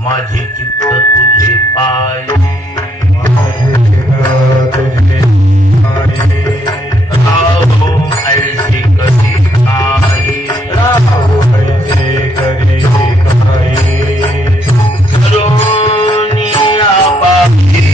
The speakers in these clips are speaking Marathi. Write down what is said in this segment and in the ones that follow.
माझे चित्त तुझे पाय राहो ऐसे कधी काही रोनिया बाबी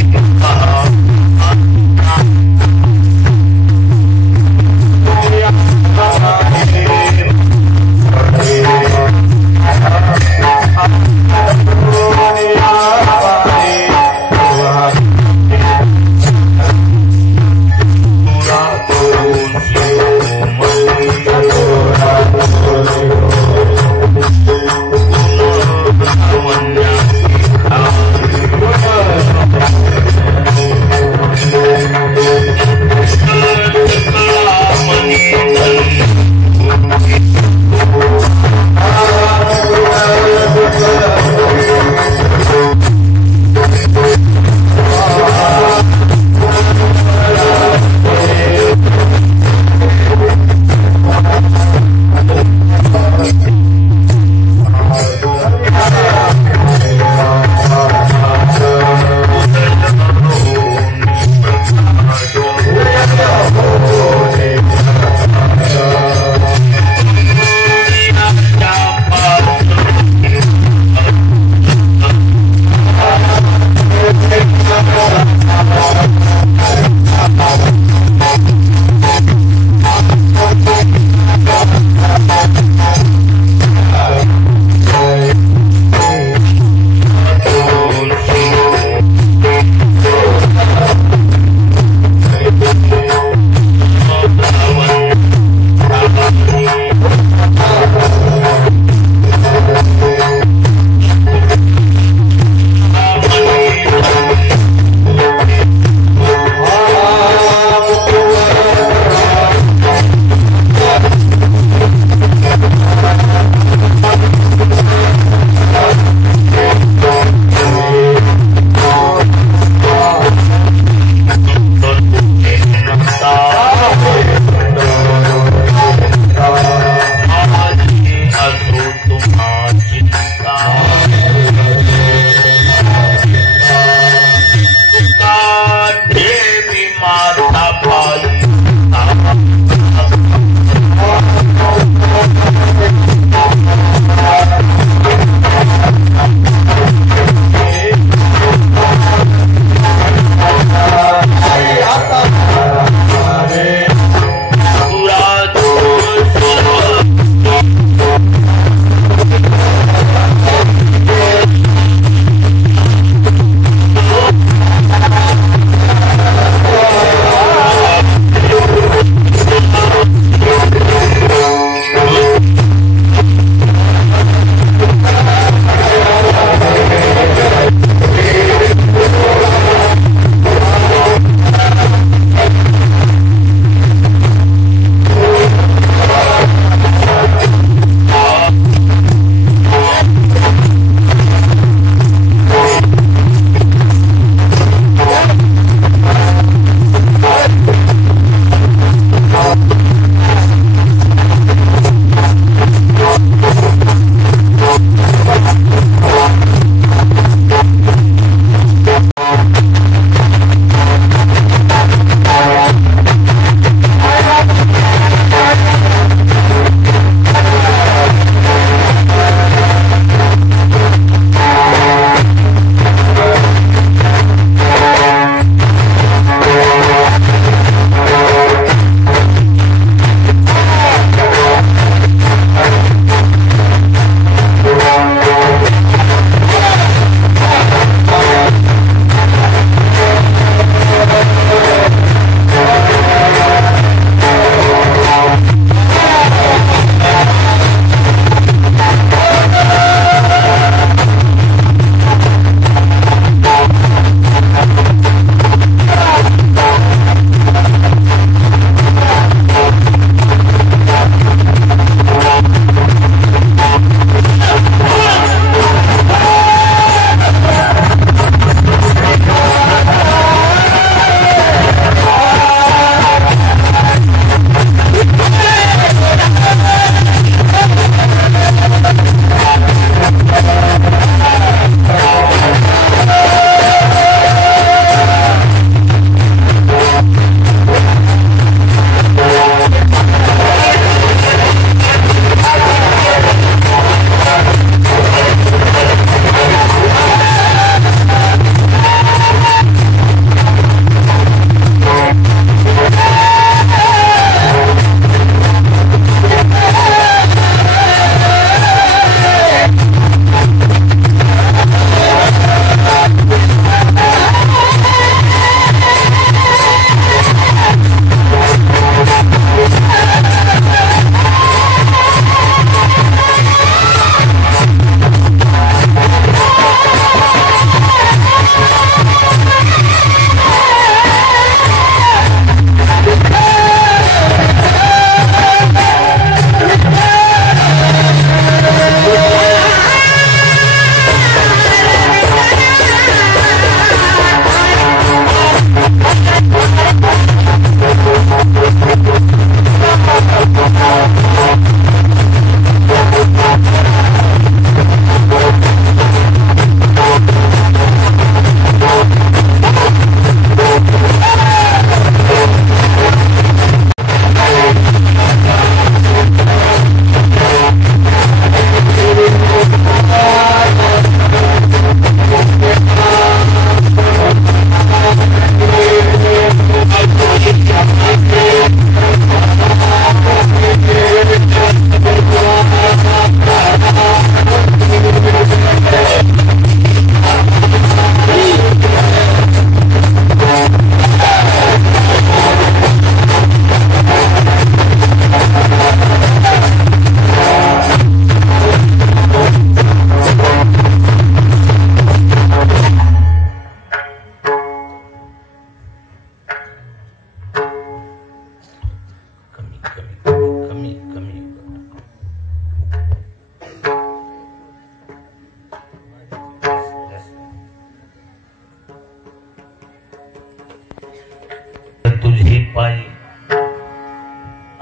पायी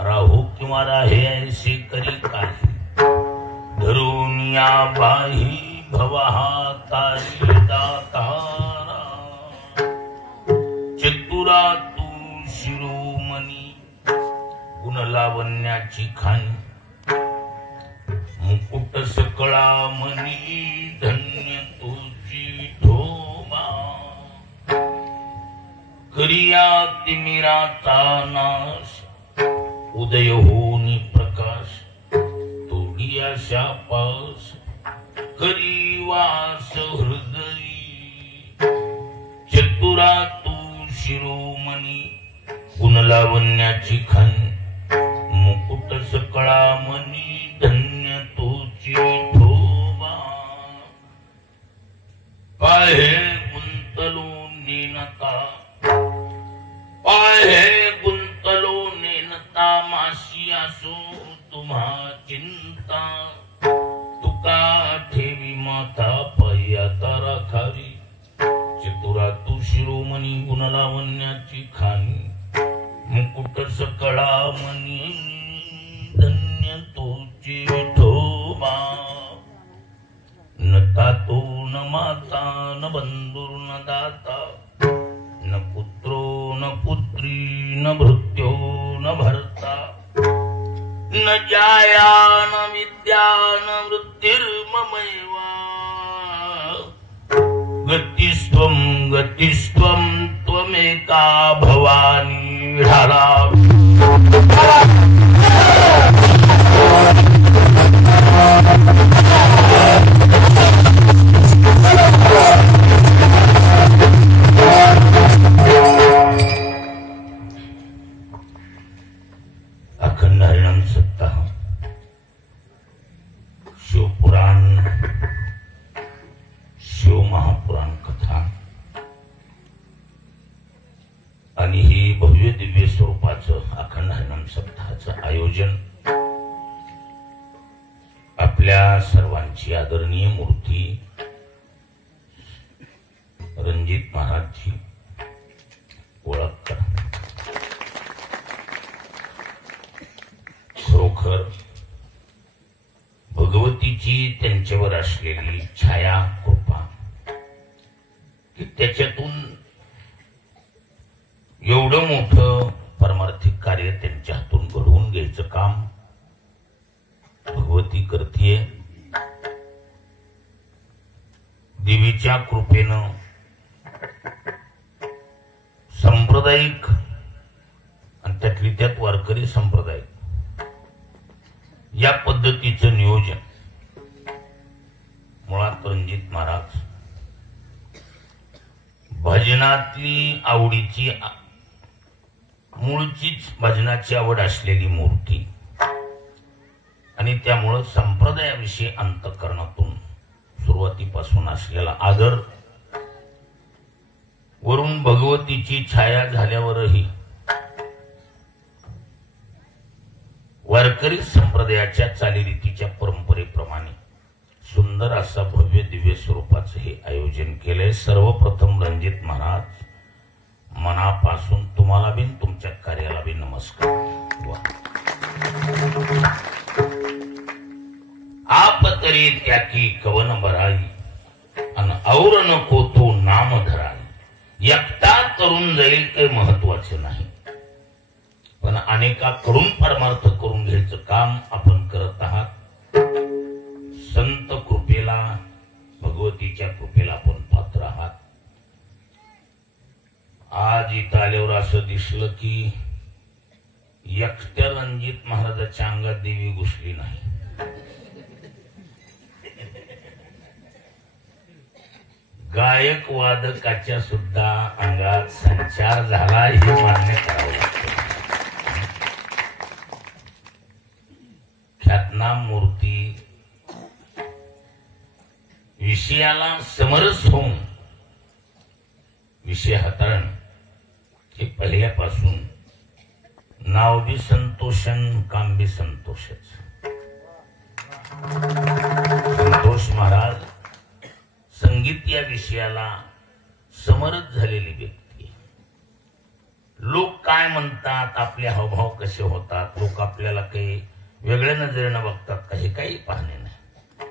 राहू किंवा राहे ऐसे करी काही धरून या बाही भवहा तारी दातारा चतुरा तू शिरोमणी गुणलावण्याची खाणी मुकुट सकळा मनी धन्य तुझी ठोबा करिया तिमिराचा नाश उदय होनी प्रकाश तोडिया शापास करी वास हृदयी चतुरा तू शिरोमणी गुणलावण्याची खाणी मुकुट सकळा मनी धन्य तुझी ठोबा पाहे गुंतलो नेनता पाहे गुंतलो नेनता माशी असो तुम्हा चिंता तुका ठेवी माता पायता राखावी चतुरा तू शिरोमणी गुणलावण्याची खाणी मुकुट सकळा मनी धन्य तुझी ठोबा न तातो न माता न बंधुर न दाता न पुत्रो न पुत्री न भृत्यो न भर्ता न जाया न विद्या न वृत्तिर्ममैवा गतिस्त्वं गतिस्त्वं त्वमेका भवानी विढाला अखंड हरिनाम सप्ताह शिवपुराण शिवमहापुराण कथा आणि ही भव्य दिव्य स्वरूपाचं अखंड हरिनाम सप्ताहाचं आयोजन आपल्या सर्वांची आदरणीय मूर्ती रणजित महाराजजी ओळख करा. खरोखर भगवतीची त्यांच्यावर असलेली छाया कृपा की त्याच्यातून एवढं मोठं परमार्थिक कार्य त्यांच्या हातून घडवून घ्यायचं काम भगवती करतीये. देवीच्या कृपेनं सांप्रदायिक आणि त्यातली त्यात वारकरी संप्रदाय या पद्धतीचं नियोजन मुळात रणजित महाराज भजनातली आवडीची मूळचीच भजनाची आवड असलेली मूर्ती आणि त्यामुळं संप्रदायाविषयी अंतःकरणातून सुरुवातीपासून असलेला आदर वरून भगवतीची छाया झाल्यावरही वारकरी संप्रदायाच्या चालीरीतीच्या परंपरेप्रमाणे सुंदर असा भव्य दिव्य स्वरूपाचं हे आयोजन केलंय. सर्वप्रथम रणजित महाराज मनापासून तुम्हाला बिन तुमच्या कार्याला बिन नमस्कार. आप तरी त्याकी कवन भराई अन और नको तो नाम धराई. एकटा करून जाईल काही महत्वाचं नाही, पण अनेकाकडून परमार्थ करून घ्यायचं काम आपण करत आहात. संत कृपेला भगवतीच्या कृपेला आपण पात्र आहात. आज इथं आल्यावर असं दिसलं की एकट्या रणजित महाराजाच्या अंगात देवी घुसली नाही. गायक वादकाच्या सुद्धा अंगात संचार झाला हे मान्य करावं लागतं. ख्यातनाम मूर्ती विषयाला समरस होऊन विषय हाताळण हे पहिल्यापासून नाव बी संतोषन काम बी संतोषच. संतोष महाराज संगीत या विषयाला समरस झालेली व्यक्ती. लोक काय म्हणतात, आपले हावभाव कसे होतात, लोक आपल्याला काही वेगळ्या नजरेनं बघतात का, हे काही पाहणे नाही.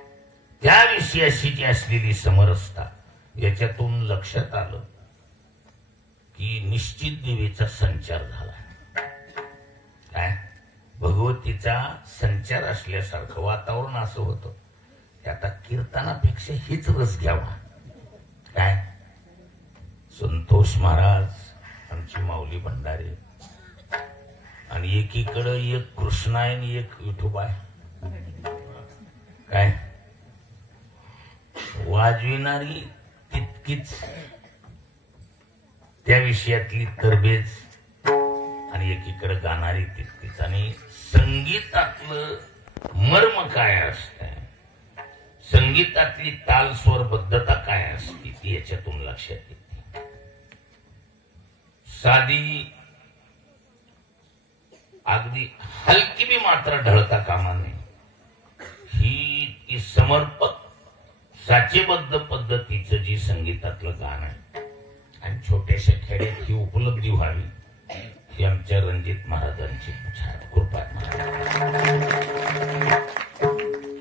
त्या विषयाशी जी असलेली समरसता, याच्यातून लक्षात आलं की निश्चित देवीचा संचार झाला. काय भगवतीचा संचार असल्यासारखं वातावरण असं होतं की आता कीर्तनापेक्षा हीच रस घ्यावा. काय संतोष महाराज, आमची माऊली भंडारे, आणि एकीकडं एक कृष्ण आहे आणि एक विठोबा आहे. काय वाजविणारी तितकीच त्या विषयातली तरबेज, आणि एकीकडे गाणारी तितकीच. आणि संगीतातलं मर्म काय असतंय, संगीतातली ताल स्वरबद्धता काय असते, ती याच्यातून लक्षात येते. साधी अगदी हलकी बी मात्र ढळता कामा नये, ही समर्पक साचेबद्ध पद्धतीचं जी संगीतातलं गाणं आहे, आणि छोट्याशा खेड्यात ही उपलब्धी व्हावी, ही आमच्या रणजित महाराजांची कृपा आहे.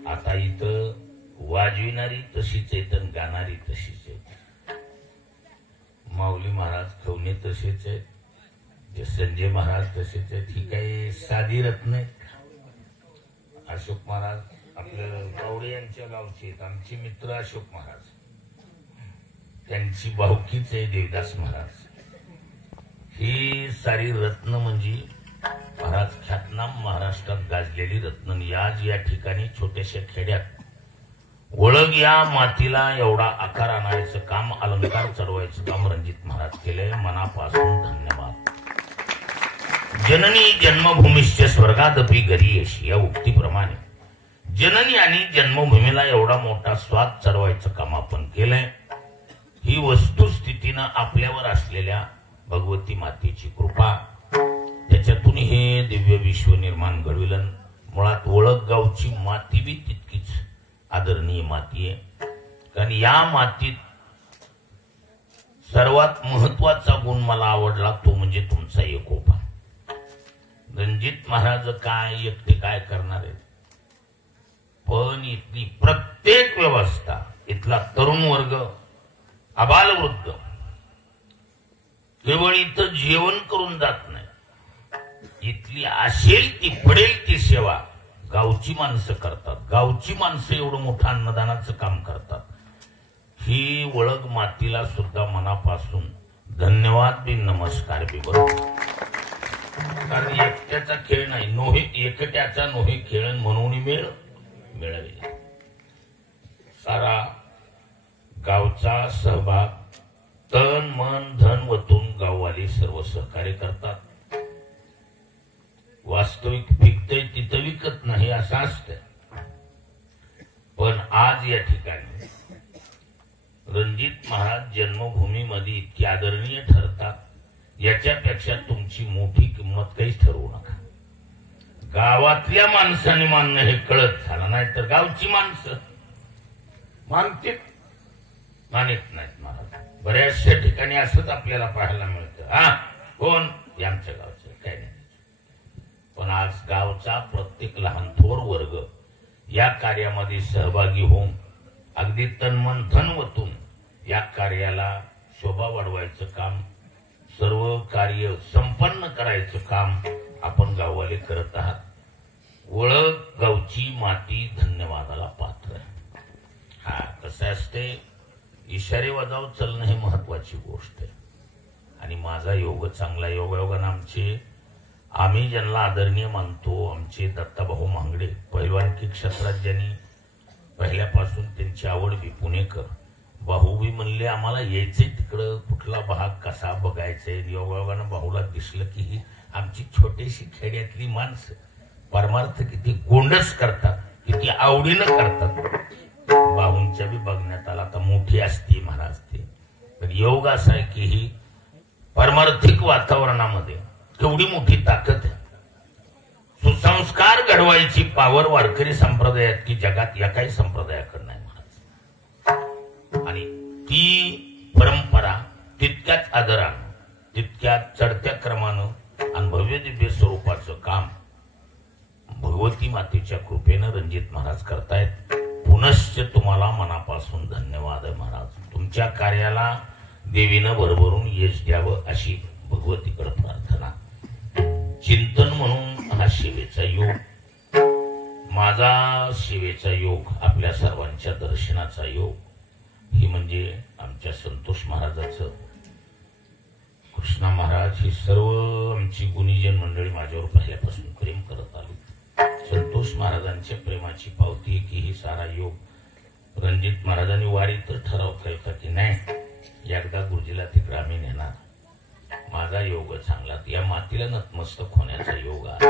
आता इथं वाजविणारी तशीच आहेत आणि गाणारी तशीच आहेत. माऊली महाराज खवणे तसेच आहेत, जे संजय महाराज तसेच आहेत. ही काही साधी रत्न आहेत. अशोक महाराज आपल्या गावडे यांच्या गावचे आहेत, आमचे मित्र अशोक महाराज, त्यांची भावकीच आहे देवदास महाराज. ही सारी रत्न म्हणजे महाराज ख्यातनाम महाराष्ट्रात गाजलेली रत्न. आज या ठिकाणी छोट्याशा खेड्यात वळग या मातीला एवढा आकार आणायचं काम, अलंकार चढवायचं काम रणजित महाराज केलंय. मनापासून धन्यवाद. जननी जन्मभूमीश्च स्वर्गादपि गरीयशी या उक्तीप्रमाणे जननी आणि जन्मभूमीला एवढा मोठा स्वाद चढवायचं काम आपण केलंय. ही वस्तुस्थितीनं आपल्यावर असलेल्या भगवती मातेची कृपा, त्याच्यातून हे दिव्य विश्व निर्माण घडविलं. मुळात वळग गावची माती बी तितकीच आदरणीय माती आहे, कारण या मातीत सर्वात महत्वाचा गुण मला आवडला तो म्हणजे तुमचा एकोपा. रणजित महाराज काय एकटे काय करणार आहेत, पण इथली प्रत्येक व्यवस्था, इथला तरुण वर्ग, आबालवृद्ध केवळ इथं जेवण करून जात नाही, इथली असेल ती पडेल ती सेवा गावची माणसं करतात. गावची माणसं एवढं मोठं अन्नदानाचं काम करतात. ही वळग मातीला सुद्धा मनापासून धन्यवाद बी नमस्कार बी बरोबर. कारण एकट्याचा खेळ नाही, नोहे एकट्याचा नोहे खेळ म्हणून मिळाले. सारा गावचा सहभाग, तन मन धन वतून गाववाले सर्व सहकार्य करतात. वास्तविक विकतय तिथं विकत नाही असं असतंय, पण आज या ठिकाणी रणजित महाराज जन्मभूमीमध्ये इतके आदरणीय ठरतात, याच्यापेक्षा तुमची मोठी किंमत काहीच ठरवू नका. गावातल्या माणसाने मानणं हे कळत झालं नाही तर गावची माणसं मानतील, मानित नाहीत महाराज. बऱ्याचशा ठिकाणी असंच आपल्याला पाहायला मिळतं. हा कोण, आमच्या गावचं काय नाही. पण आज गावचा प्रत्येक लहान थोर वर्ग या कार्यामध्ये सहभागी होऊन अगदी तन्मन धन वतून या कार्याला शोभा वाढवायचं काम, सर्व कार्य संपन्न करायचं काम आपण गाववाले करत आहात. वळग गावची माती धन्यवादाला पात्र आहे. हा कसं असते, इशारे वाजाव चलणं हे महत्वाची गोष्ट आहे. आणि माझा योग चांगला, योगायोगानं आम्ही ज्यांना आदरणीय मानतो, आमचे दत्ताभाऊ मांगडे पहिलवानकी क्षेत्रात ज्यांनी पहिल्यापासून त्यांची आवड बी, पुणेकर भाऊ बी म्हणले आम्हाला यायचंय तिकडं, कुठला भाग कसा बघायचंय. योगायोगानं भाऊला दिसलं की ही आमची छोटीशी खेड्यातली माणसं परमार्थ किती गोंडस करतात, किती आवडीनं करतात. भाऊंच्या बी बघण्यात आला. आता मोठी असते महाराज ते, तर योग असा आहे की ही परमार्थिक वातावरणामध्ये केवढी मोठी ताकद आहे. सुसंस्कार घडवायची पावर वारकरी संप्रदायात की जगात या काही संप्रदायाकडे नाही महाराज. आणि ती परंपरा तितक्याच आदरानं, तितक्याच चढत्या क्रमानं आणि भव्य दिव्य स्वरूपाचं काम भगवती मातेच्या कृपेनं रणजित महाराज करतायत. पुनश्च तुम्हाला मनापासून धन्यवाद आहे महाराज. तुमच्या कार्याला देवीनं भरभरून यश द्यावं अशी भगवतीकडे प्रार्थना. चिंतन म्हणून हा सेवेचा योग, माझा सेवेचा योग, आपल्या सर्वांच्या दर्शनाचा योग, ही म्हणजे आमच्या संतोष महाराजाचं, कृष्णा महाराज, ही सर्व आमची गुणीजन मंडळी माझ्यावर पहिल्यापासून प्रेम करत आली. संतोष महाराजांच्या प्रेमाची पावती की ही सारा योग रणजित महाराजांनी वारी तर ठरवता येतं की नाही एकदा गुरुजीला तिकडे आम्ही नेणार. माझा योग चांगला, या मातीला नतमस्तक होण्याचा योग आहे.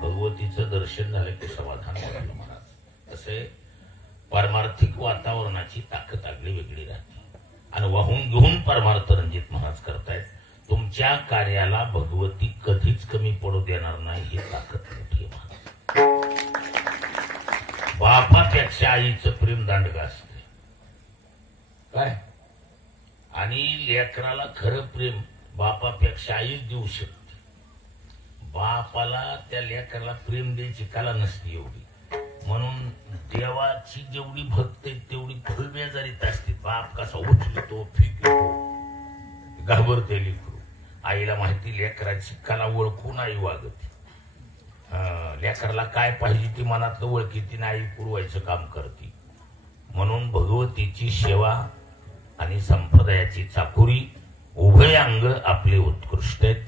भगवतीचं दर्शन झालं की समाधान वाटलं महाराज. असे पारमार्थिक वातावरणाची ताकद आगळी वेगळी राहते आणि वाहून घेऊन परमार्थ रणजित महाराज करतायत. तुमच्या कार्याला भगवती कधीच कमी पडू देणार नाही, ही ताकद मोठी आहे. बापापेक्षा आईचं प्रेम दांडगा असते काय, आणि लेकराला खरं प्रेम बापापेक्षा आईच देऊ शकते. बापाला त्या लेकराला प्रेम द्यायची कला नसते एवढी, म्हणून देवाची जेवढी भक्त आहे तेवढी फुलबेजारीत असते. बाप कसा उचलतो फिरतो घाबरते लेकरू. आईला माहिती लेकराची कला ओळखून आई वागते. लेकराला काय पाहिजे ती मनातलं ओळखीती नाही, आई पुरवायचं काम करते. म्हणून भगवतीची सेवा आणि संप्रदायाची चाकुरी उभय अंग आपले उत्कृष्ट आहेत.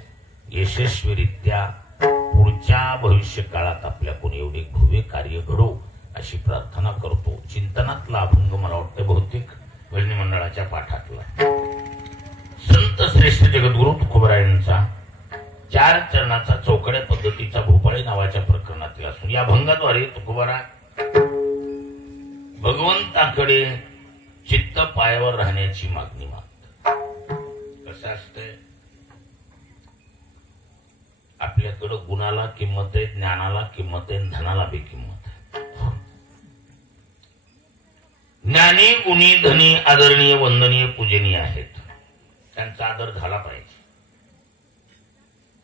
यशस्वीरित्या पुढच्या भविष्य काळात आपल्याकडून एवढे भव्य कार्य घडो अशी प्रार्थना करतो. चिंतनातला अभंग मला वाटतं बहुतेक वैष्णव मंडळाच्या पाठातला संत श्रेष्ठ जगद्गुरु तुकोबरायांचा 4 चरणाचा चौकड्या पद्धतीचा भोपाळी नावाच्या प्रकरणातील असून या भंगाद्वारे तुकोबरा भगवंताकडे चित्त पायावर राहण्याची मागणी मागतात. कसं असतंय, आपल्याकडं गुणाला किंमत आहे, ज्ञानाला किंमत आहे, धनाला बी किंमत आहे. ज्ञानी, गुणी, धनी आदरणीय, वंदनीय, पूजनीय आहेत. त्यांचा आदर झाला पाहिजे.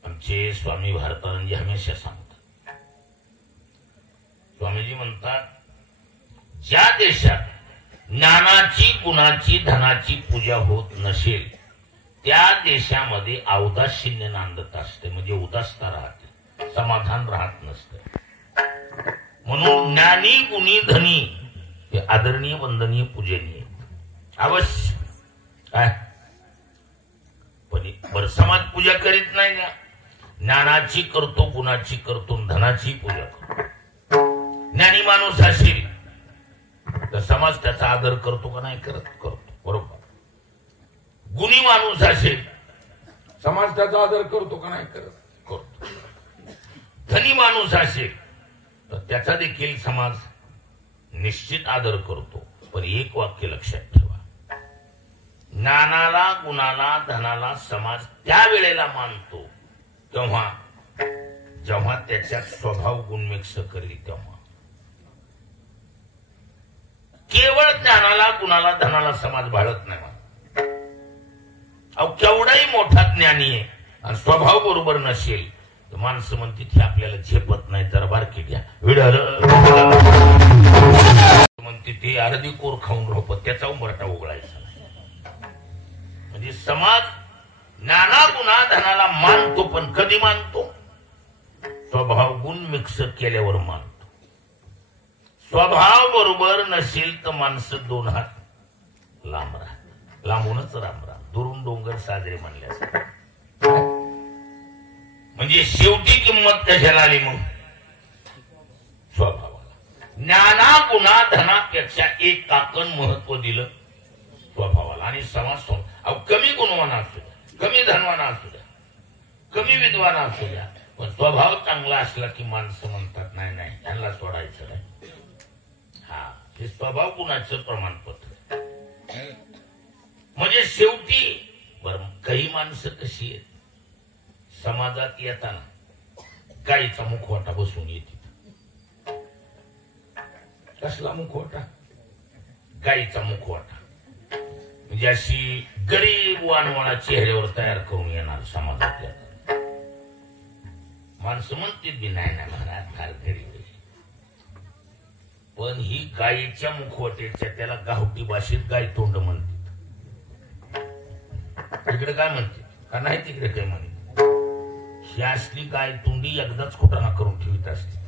आमचे स्वामी भारतानंदजी हमेशा सांगतात, स्वामीजी म्हणतात, ज्या देशात ज्ञानाची, गुणाची, धनाची पूजा होत नसेल त्या देशामध्ये औदासीन्य नांदत असते, म्हणजे उदासता राहते, समाधान राहत नसते. म्हणून ज्ञानी, गुणी, धनी हे आदरणीय, वंदनीय, पूजनीय अवश्य. काय पण समाज पूजा करीत नाही का? ज्ञानाची करतो, गुणाची करतो, धनाची पूजा करतो. ज्ञानी माणूस असेल तर समाज त्याचा आदर करतो का नाही करत? करतो, बरोबर. गुणी माणूस असेल समाज त्याचा आदर करतो का नाही करत? करतो. धनी माणूस असेल तर त्याचा देखील समाज निश्चित आदर करतो. पण एक वाक्य लक्षात ठेवा, ज्ञानाला, गुणाला, धनाला समाज त्या वेळेला मानतो तेव्हा जेव्हा त्याच्यात स्वभाव गुण मिक्स करेल तेव्हा. केवळ ज्ञानाला, गुणाला, धनाला समाज भाळत नाही. अहो, केवढाही मोठा ज्ञानी आहे आणि स्वभाव बरोबर नसेल तर माणसं म्हणते की आपल्याला झेपत नाही, जरा बारकी घ्या, म्हणते ते अर्धी कोर खाऊन रोप, त्याचा उंबरटा उघडायचा नाही. म्हणजे समाज ज्ञाना, गुणा, धनाला मानतो, पण कधी मानतो? स्वभाव गुण मिक्स केल्यावर मानतो. स्वभाव बरोबर नसेल तर माणसं 2 हात लांब राहा, लांबूनच राम राम, दुरून डोंगर साजरे म्हणल्या. म्हणजे शेवटी किंमत कशाला आली मग? स्वभावाला. ज्ञाना, गुणा, धनापेक्षा एक काकण महत्व दिलं स्वभावाला. आणि समाज कमी गुणवान असू द्या, कमी धनवान असू द्या, कमी विद्वान असू द्या, पण स्वभाव चांगला असला की माणसं म्हणतात नाही नाही त्यांना सोडायचं नाही. हा, हे स्वभाव गुणाचं प्रमाणपत्र. म्हणजे शेवटी बरं, काही माणसं कशी आहेत, समाजात येताना गाईचा मुखवटा बसून येते. कसला मुखवटा? गाईचा मुखवटा. म्हणजे अशी गरीब वानवळा चेहऱ्यावर तयार करून येणार समाजात येतात. माणसं म्हणते बी नाही ना महाराज फार गरीब आहे. पण ही गायीच्या मुखवटेच्या त्याला गावठी भाषेत गाय तोंड म्हणते. तिकडे काय म्हणते का नाही तिकडे काय म्हणते. ही असली गाय तोंडी एकदाच खोटाना करून ठेवीत असते.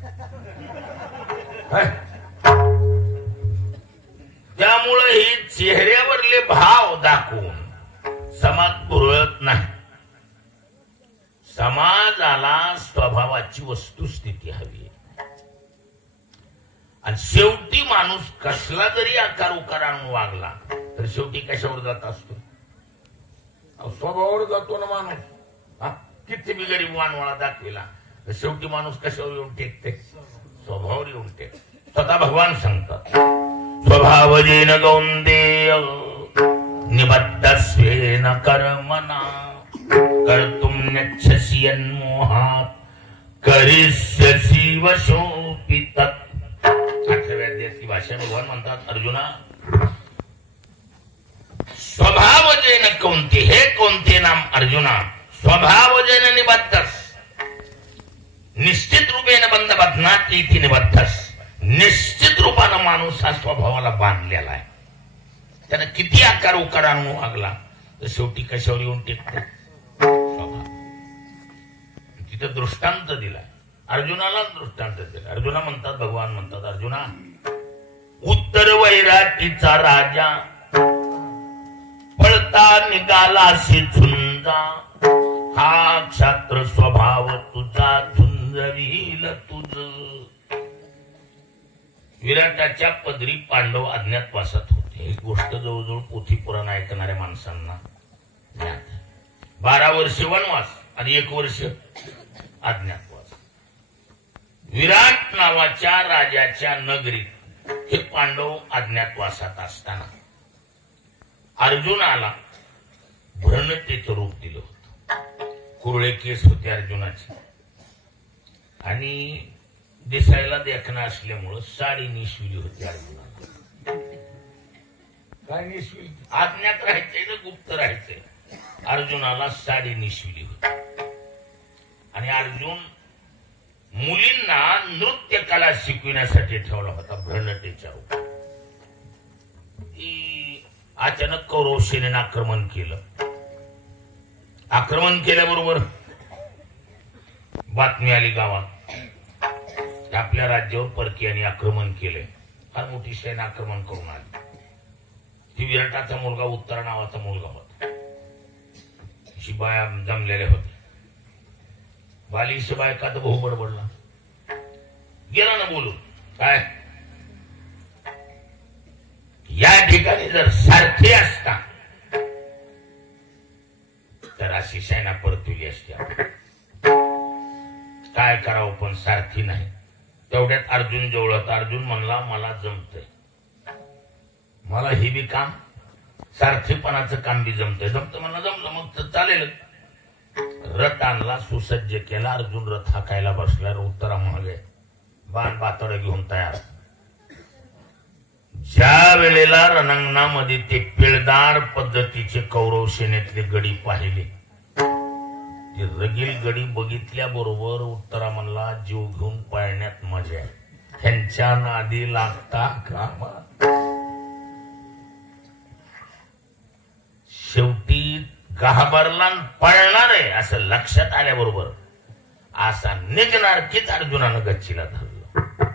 त्यामुळे ही चेहऱ्यावरले भाव दाखवून समाज भुरळत नाही. समाजाला स्वभावाची वस्तुस्थिती हवी. आणि शेवटी माणूस कसला जरी आकार उकार आणून वागला तर शेवटी कशावर जात असतो. स्वभावावर जातो ना माणूस. किती बी गरीब वानवाळा दाखविला तर शेवटी माणूस कशावर येऊन टेकते. स्वभावावर येऊन टेक. स्वतः भगवान सांगतात स्वभावजेन कौन्तेय निबद्धस्वेन कर्मणा कर्तुं नेच्छसि यन्मोहात् करिष्यसि वशोऽपि तत्. आठव्या अध्यायातली भाषा भगवान म्हणतात अर्जुना स्वभावजेन कौन्ते, हे कौन्ते नाम अर्जुना स्वभावजेन निबद्धस, निश्चित रूपेण बंध बधनाति इति निबद्धस. निश्चित रूपानं माणूस हा स्वभावाला बांधलेला आहे. त्यानं किती आकार उकार आणून वागला तर शेवटी कशावर येऊन टेकतो. स्वभाव. तिथं दृष्टांत दिलाय अर्जुनाला. दृष्टांत दिला. अर्जुना म्हणतात भगवान म्हणतात अर्जुना उत्तर वैराटीचा राजा पळता निघालाशी झुंजा, हा क्षात्र स्वभाव तुझा झुंजवील तुझ. विराटाच्या पदरी पांडव अज्ञातवासात होते. ही गोष्ट जवळजवळ पोथी पुराण ऐकणाऱ्या माणसांना ज्ञात. 12 वर्ष वनवास आणि 1 वर्ष अज्ञातवास. विराट नावाच्या राजाच्या नगरीत हे पांडव अज्ञातवासात असताना अर्जुनाला भ्रणतेचं रूप दिलं होतं. कुरळे केस होते अर्जुनाचे आणि दिसायला देखणं असल्यामुळं साडी निशविली होती अर्जुनाला. काय निशविली? अज्ञात राहायचंय ना गुप्त राहायचंय. अर्जुनाला साडी निशविली होती. आणि अर्जुन मुलींना नृत्य कला शिकविण्यासाठी ठेवला होता भ्रणतेच्या रूपात. अचानक कौरव सेनेनं आक्रमण केलं. आक्रमण केल्याबरोबर बातमी आली गावात आपल्या राज्यावर परकीयांनी आक्रमण केले. फार मोठी सेना आक्रमण करून आली. ती विराटाचा मुलगा उत्तरा नावाचा मुलगा होता. शिबाया जमलेले होते. बाली शिबाय का तर भाऊ बडबडला गेला ना बोलून. काय या ठिकाणी जर सारथी असता तर अशी सेना परतवली असती. काय करावं पण सारथी नाही. तेवढ्यात अर्जुन जवळ होता. अर्जुन म्हणला मला जमतंय, मला हे बी काम सारथीपणाचं काम बी जमतंय. जमतं म्हणलं जमलं मग तर चालेल. रथ आणला, सुसज्ज केला. अर्जुन रथ हाकायला बसला. उत्तरा मागे बाण बातड घेऊन तयार. ज्या वेळेला रणांगणामध्ये ते पिळदार पद्धतीचे कौरव सेनेतले गडी पाहिले, ते रगील गडी बघितल्याबरोबर उत्तरा म्हणला जीव घेऊन पाळण्यात मजा आहे. ह्यांच्या नादी लागता कामा. शेवटी घाबरला पळणार आहे असं लक्षात आल्याबरोबर असा निघणार कीच अर्जुनानं गच्चीला धरलं.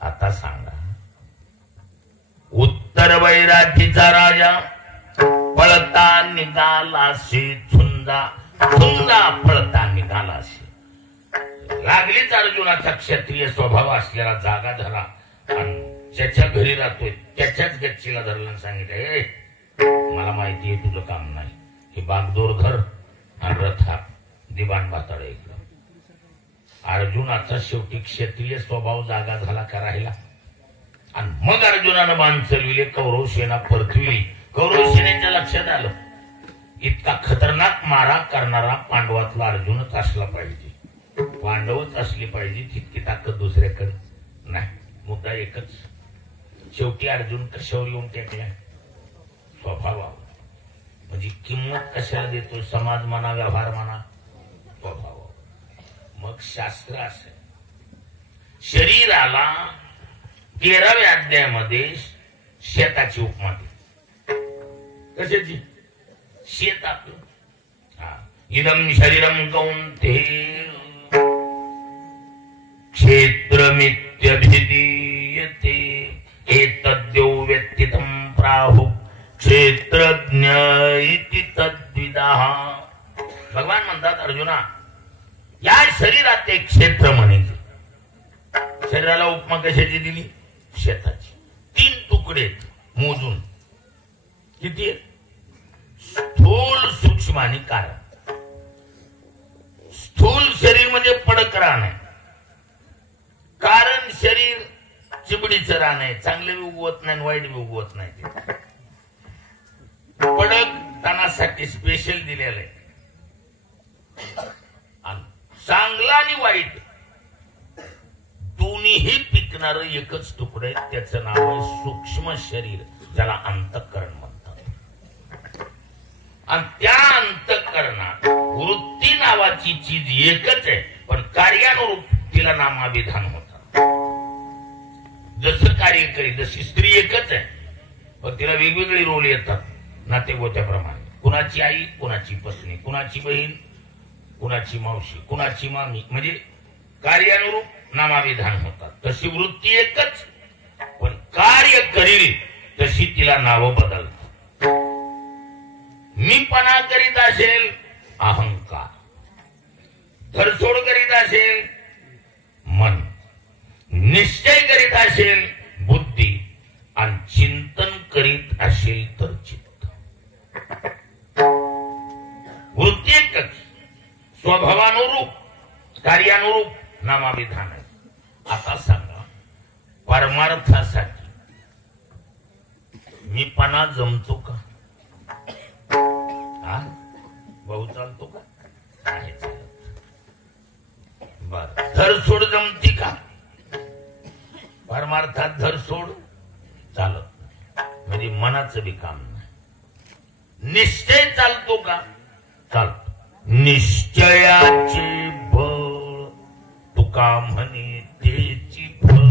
आता सांगा उत्तर वैराटीचा राजा पळता निघालाशी झुंजा, झुंजा पळता निघालाशी. लागलीच अर्जुनाचा क्षत्रिय स्वभाव असलेला जागा झाला आणि ज्याच्या घरी राहतोय त्याच्याच गच्चीला धरलं आणि सांगितलं मला माहिती आहे तुझं काम नाही. हे बागदोर धर आणि रथा दिवाण बाताड इकडं. अर्जुनाचा शेवटी क्षत्रिय स्वभाव जागा झाला का राहिला. आणि मग अर्जुनानं बाण चलविले. कौरव सेना परतविली. कौरव सेनेच्या लक्षात आलं इतका खतरनाक मारा करणारा पांडवातला अर्जुनच असला पाहिजे. पांडवच असली पाहिजे. तितकी ताकद दुसऱ्याकडे नाही. मुद्दा एकच. शेवटी अर्जुन कशावर येऊन टेकलाय? स्वभावावर. म्हणजे किंमत कशाला देतोय? समाज म्हणा, व्यवहार म्हणा, स्वभावावर. मग शास्त्र असं शरीराला 13व्या अध्यायामध्ये शेताची उपमा दिली. कशाची? शेत आपलं. इदम शरीरम कौंतेय क्षेत्रमित्यभिधीयते एतद्यो व्यक्तितं प्राहुः क्षेत्रज्ञ इति तद्विदाः. भगवान म्हणतात अर्जुना, या शरीरात एक क्षेत्र म्हणायचे. शरीराला उपमा कशाची दिली? शेताची. 3 तुकडे मोजून किती आहेत? स्थूल, सूक्ष्म आणि कारण. स्थूल शरीर म्हणजे पडक रान आहे. कारण शरीर चिबडीचं रान आहे. चांगले बी उगवत नाही, वाईट बी उगवत नाही. पडक तणासाठी स्पेशल दिलेलं आहे. चांगलं आणि वाईट दोन्हीही पिकणार एकच तुकडे, त्याचं नाव आहे सूक्ष्म शरीर, ज्याला अंतःकरण म्हणतात. आणि त्या अंतःकरणात वृत्ती नावाची चीज एकच आहे, पण कार्यानुरूप तिला नामाभिधान होतात. जसं कार्य करी, जशी स्त्री एकच आहे, पण तिला वेगवेगळे रोल येतात नातेगोत्याप्रमाणे. कुणाची आई, कुणाची पत्नी, कुणाची बहीण, कुणाची मावशी, कुणाची मामी, म्हणजे कार्यानुरूप नामाभिधान होतात. तशी वृत्ती एकच, पण कार्य करील तशी तिला नावं बदलतात. मीपणा करीत असेल अहंकार, धरसोड करीत असेल मन, निश्चय करीत असेल बुद्धी, आणि चिंतन करीत असेल तर चित्त. वृत्ती एकच, स्वभावानुरूप कार्यानुरूप नामाभिधान आहे. आता सांगा, परमार्थासाठी मीपणा जमतो का? भाऊ चालतो का? नाही चालत. बर, धरसोड जमती का? परमार्थात धरसोड चालत नाही, म्हणजे मनाचं बी काम नाही. निश्चय चालतो का? चालतो. निश्चयाचे बळ तुका म्हणे तेची फळ.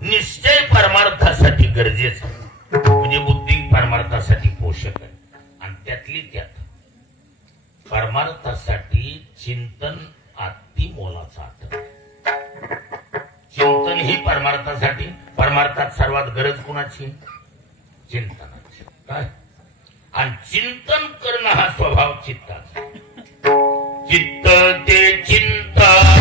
निश्चय परमार्थासाठी गरजेचा, म्हणजे बुद्धी परमार्थासाठी पोषक आहे. आणि त्यातली त्यात परमार्थासाठी चिंतन अति मोलाचा आहे. चिंतन ही परमार्थासाठी, परमार्थात सर्वात गरज कुणाची? चिंतनाची. काय? आणि चिंतन करणं हा स्वभाव चित्ताचा. चित्त ते चिंतन